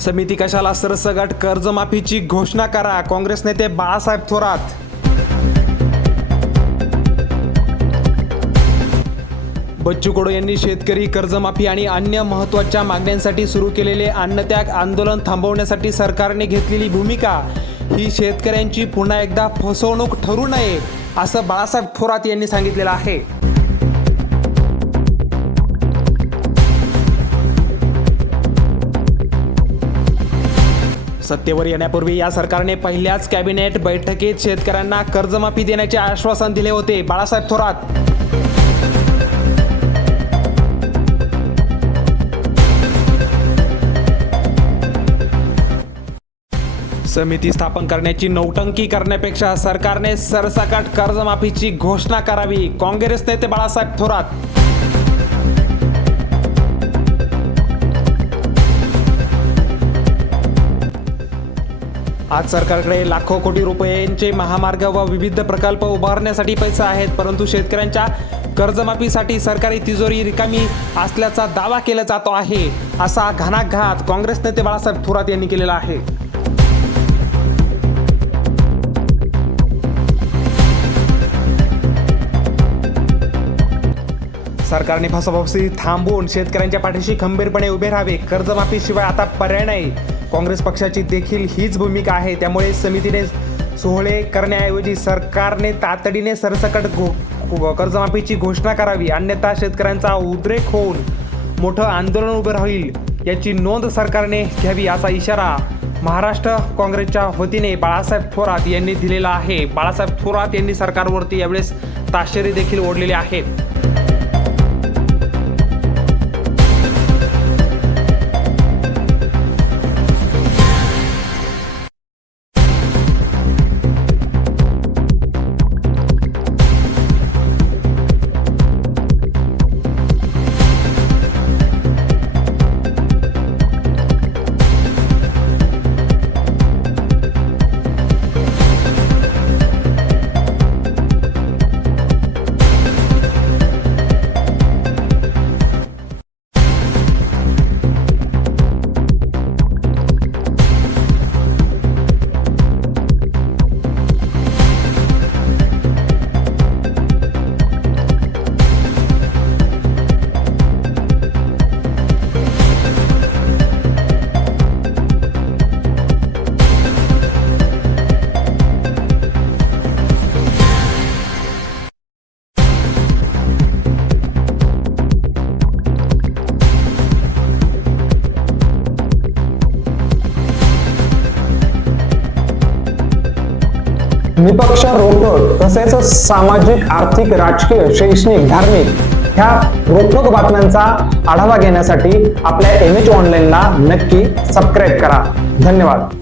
समिती कशाला सरसगट कर्जमाफीची घोषणा करा? काँग्रेस नेते बाळासाहेब थोरात. बच्चू कडू यांनी शेतकरी कर्जमाफी आणि अन्य महत्त्वाच्या मागण्यांसाठी सुरू केलेले अन्नत्याग आंदोलन थांबवण्यासाठी सरकारने घेतलेली भूमिका. ही शेतकऱ्यांची पुन्हा एकदा फसवणूक ठरू नये असं बाळासाहेब थोरात यांनी सांगितलेलं आहे. सत्तेवर येण्यापूर्वी या सरकारने पहिल्याच कॅबिनेट बैठकीत शेतकऱ्यांना कर्जमाफी देण्याचे आश्वासन दिले होते. बाळासाहेब थोरात. समिती स्थापन करण्याची नौटंकी करण्यापेक्षा सरकारने सरसकट कर्जमाफीची घोषणा करावी. काँग्रेस नेते बाळासाहेब थोरात. आज सरकारकडे लाखो कोटी रुपयांचे महामार्ग व विविध प्रकल्प उभारण्यासाठी पैसा आहेत परंतु शेतकऱ्यांच्या कर्जमाफीसाठी सरकारी तिजोरी रिकामी असल्याचा दावा केला जातो आहे असा घाणाघात काँग्रेस नेते बाळासाहेब थोरात यांनी केलेला आहे. सरकारने फसफसी थांबवून शेतकऱ्यांच्या पाठीशी खंबीरपणे उभे राहावे. कर्जमाफीशिवाय आता पर्याय नाही. काँग्रेस पक्षाची देखील हीच भूमिका आहे. त्यामुळे समितीने सोहळे करण्याऐवजी सरकारने तातडीने सरसकट घो कर्जमाफीची घोषणा करावी. अन्यथा शेतकऱ्यांचा उद्रेक होऊन मोठं आंदोलन उभं राहील याची नोंद सरकारने घ्यावी असा इशारा महाराष्ट्र काँग्रेसच्या वतीने बाळासाहेब थोरात यांनी दिलेला आहे. बाळासाहेब थोरात यांनी सरकारवरती यावेळेस ताशेरी देखील ओढलेले आहेत. निपक्ष रोखोक तसेच सामाजिक आर्थिक राजकीय शैक्षणिक धार्मिक ह्या रोखोक बातम्यांचा आढावा घेण्यासाठी आपल्या एम एच ऑनलाईनला नक्की सबस्क्राईब करा. धन्यवाद.